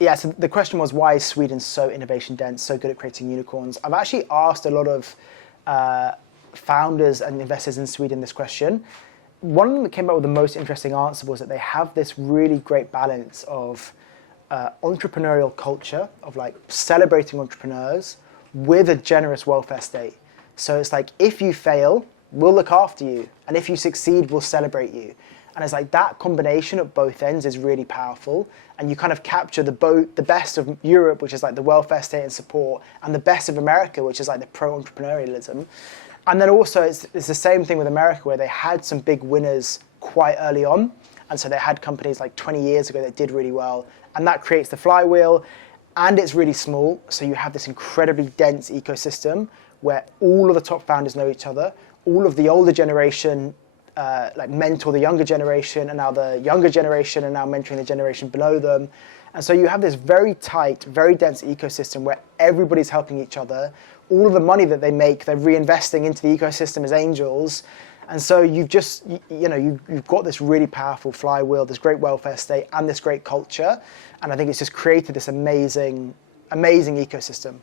Yeah, so the question was, why is Sweden so innovation dense, so good at creating unicorns? I've actually asked a lot of founders and investors in Sweden this question. One of them that came up with the most interesting answer was that they have this really great balance of entrepreneurial culture, of like celebrating entrepreneurs with a generous welfare state. So it's like, if you fail, we'll look after you. And if you succeed, we'll celebrate you. And it's like that combination at both ends is really powerful. And you kind of capture the best of Europe, which is like the welfare state and support, and the best of America, which is like the pro-entrepreneurialism. And then also it's the same thing with America, where they had some big winners quite early on. And so they had companies like 20 years ago that did really well. And that creates the flywheel. And it's really small. So you have this incredibly dense ecosystem where all of the top founders know each other. All of the older generation like mentor the younger generation, and now the younger generation are now mentoring the generation below them. And so you have this very tight, very dense ecosystem where everybody's helping each other. All of the money that they make, they're reinvesting into the ecosystem as angels. And so you've just, you've got this really powerful flywheel, this great welfare state, and this great culture. And I think it's just created this amazing ecosystem.